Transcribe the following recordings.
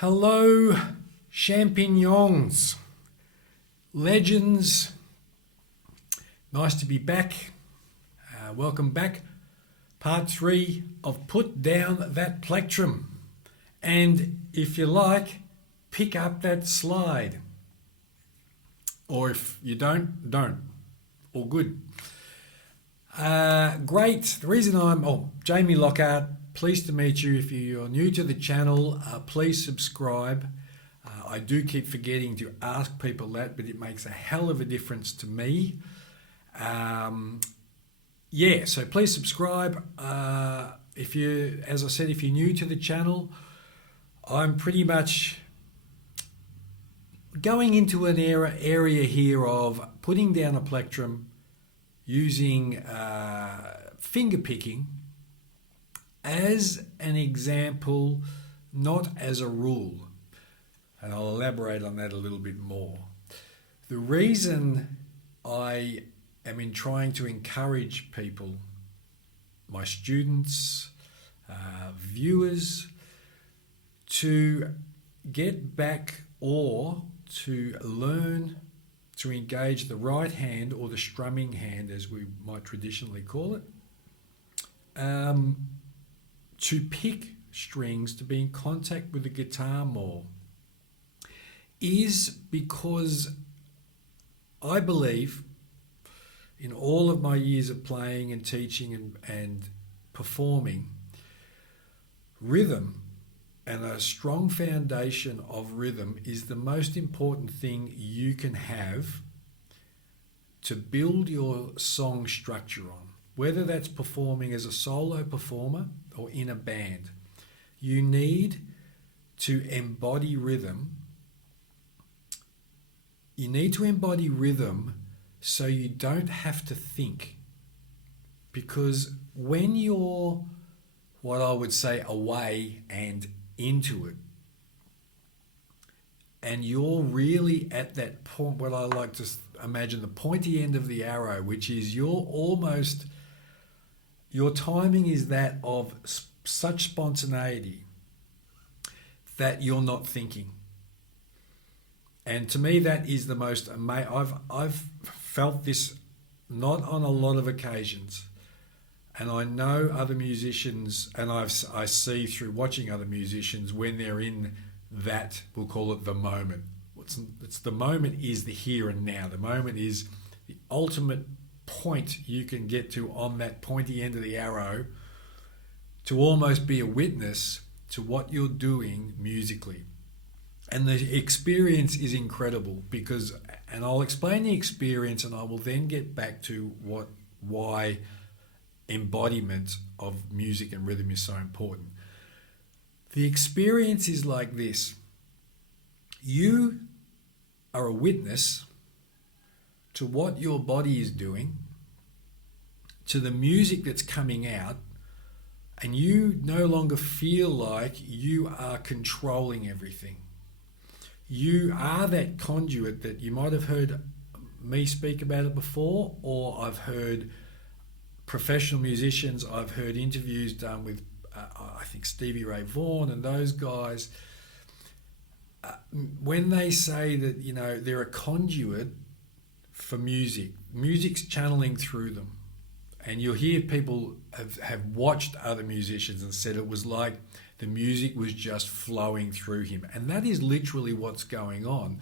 Hello, champignons, legends. Nice to be back. Welcome back. Part 3 of Put Down That Plectrum. And if you like, pick up that slide. Or if you don't. All good. Great. The reason Jamie Lockhart. Pleased to meet you. If you're new to the channel, please subscribe. I do keep forgetting to ask people that, but it makes a hell of a difference to me. So please subscribe. If you're new to the channel, I'm pretty much going into an area here of putting down a plectrum using finger picking as an example, not as a rule. And I'll elaborate on that a little bit more. The reason I am in trying to encourage people, my students, viewers, to get back or to learn to engage the right hand or the strumming hand, as we might traditionally call it, to pick strings, to be in contact with the guitar more, is because I believe in all of my years of playing and teaching and performing, rhythm and a strong foundation of rhythm is the most important thing you can have to build your song structure on. Whether that's performing as a solo performer or in a band, you need to embody rhythm. You need to embody rhythm so you don't have to think. Because when you're, what I would say, away and into it, and you're really at that point, what I like to imagine the pointy end of the arrow, which is your timing is that of such spontaneity that you're not thinking. And to me, that is the most amazing. I've felt this not on a lot of occasions. And I know other musicians, and I see through watching other musicians when they're in that, we'll call it the moment. It's the moment is the here and now. The moment is the ultimate point you can get to on that pointy end of the arrow to almost be a witness to what you're doing musically. And the experience is incredible and I'll explain the experience and I will then get back to why embodiment of music and rhythm is so important. The experience is like this. You are a witness to what your body is doing, to the music that's coming out, and you no longer feel like you are controlling everything. You are that conduit that you might have heard me speak about it before, or I've heard professional musicians, I've heard interviews done with, I think, Stevie Ray Vaughan and those guys, when they say that, they're a conduit for music. Music's channeling through them. And you'll hear people have watched other musicians and said it was like the music was just flowing through him. And that is literally what's going on.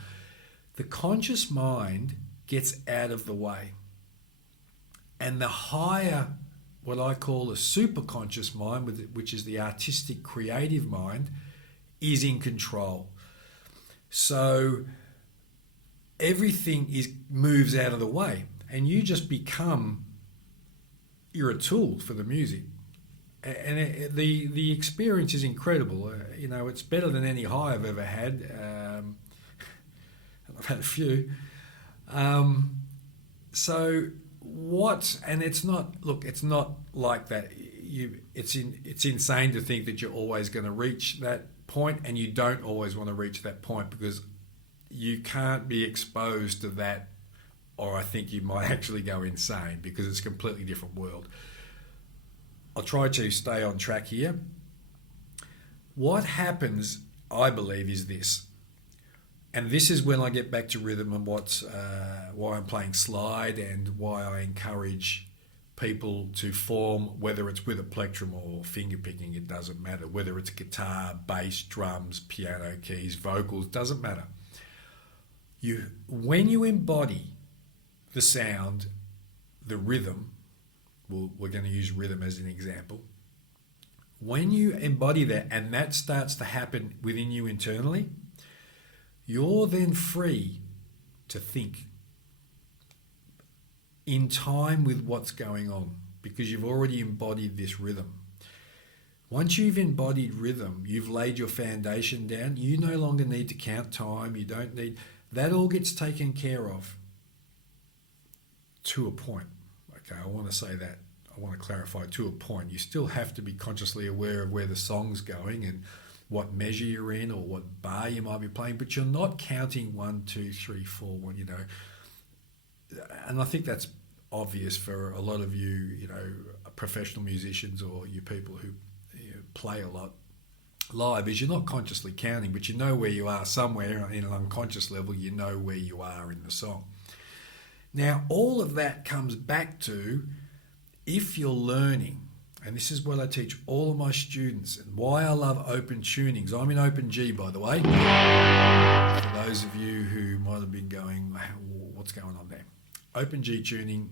The conscious mind gets out of the way. And the higher, what I call a superconscious mind, which is the artistic, creative mind, is in control. So everything moves out of the way, and you just you're a tool for the music. And the experience is incredible. It's better than any high I've ever had. I've had a few. And it's not like that. It's insane to think that you're always going to reach that point, and you don't always want to reach that point because you can't be exposed to that, or I think you might actually go insane because it's a completely different world. I'll try to stay on track here. What happens I believe, is this. And this is when I get back to rhythm and why I'm playing slide and why I encourage people to form, whether it's with a plectrum or finger picking, it doesn't matter. Whether it's guitar, bass, drums, piano, keys, vocals, doesn't matter. When you embody the sound, the rhythm, we're going to use rhythm as an example. When you embody that and that starts to happen within you internally, you're then free to think in time with what's going on because you've already embodied this rhythm. Once you've embodied rhythm, you've laid your foundation down. You no longer need to count time. You don't need... That all gets taken care of to a point. Okay, I want to say that. I want to clarify to a point. You still have to be consciously aware of where the song's going and what measure you're in or what bar you might be playing, but you're not counting 1, 2, 3, 4, 1, you know. And I think that's obvious for a lot of you, you know, professional musicians or you people who play a lot live, is you're not consciously counting, but you know where you are somewhere in an unconscious level, you know where you are in the song. Now, all of that comes back to if you're learning, and this is what I teach all of my students and why I love open tunings. I'm in open G, by the way. For those of you who might have been going, what's going on there? Open G tuning,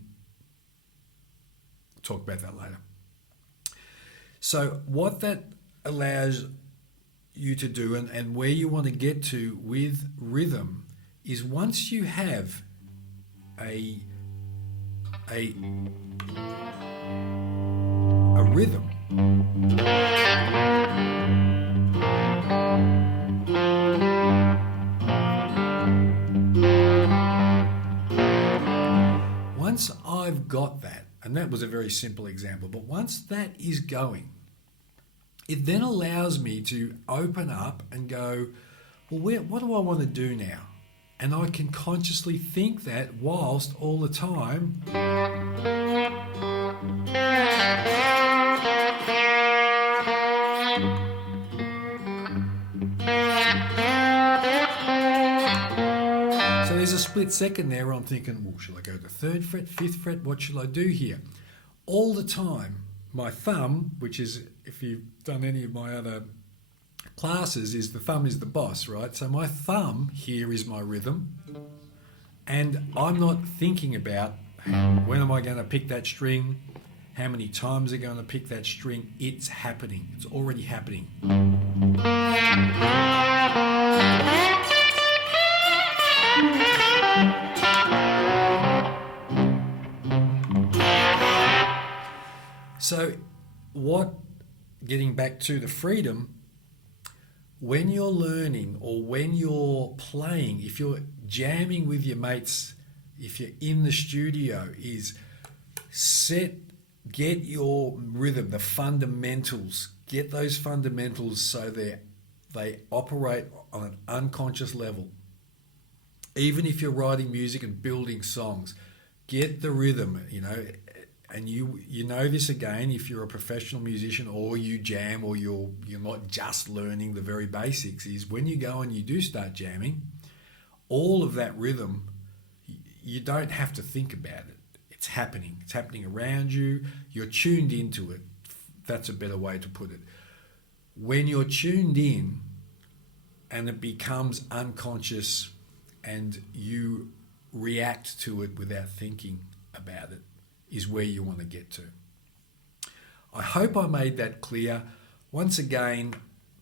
we'll talk about that later. So what that allows you to do and where you want to get to with rhythm is once you have a rhythm, once I've got that, and that was a very simple example, but once that is going, it then allows me to open up and go, well, what do I want to do now? And I can consciously think that whilst all the time so there's a split second there where I'm thinking, well, shall I go to 3rd fret, 5th fret? What shall I do here? All the time, my thumb, which is, if you've done any of my other classes, is the thumb is the boss, right? So my thumb here is my rhythm, and I'm not thinking about when am I going to pick that string, how many times are going to pick that string. It's happening. It's already happening. So getting back to the freedom, when you're learning or when you're playing, if you're jamming with your mates, if you're in the studio, is get your rhythm, the fundamentals, get those fundamentals so they operate on an unconscious level. Even if you're writing music and building songs, get the rhythm, you know. And you know this again if you're a professional musician or you jam or you're not just learning the very basics, is when you go and you do start jamming, all of that rhythm, you don't have to think about it. It's happening. It's happening around you. You're tuned into it. That's a better way to put it. When you're tuned in and it becomes unconscious and you react to it without thinking about it, is where you want to get to. I hope I made that clear. Once again,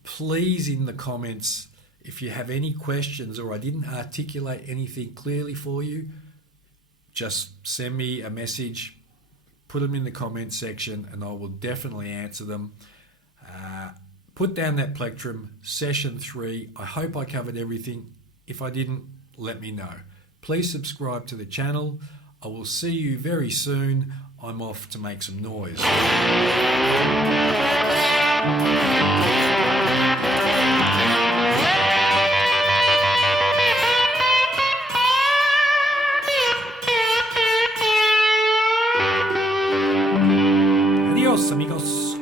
please in the comments, if you have any questions or I didn't articulate anything clearly for you, just send me a message, put them in the comments section, and I will definitely answer them. Put down that plectrum, session 3. I hope I covered everything. If I didn't, let me know. Please subscribe to the channel. I will see you very soon. I'm off to make some noise. Adios, amigos.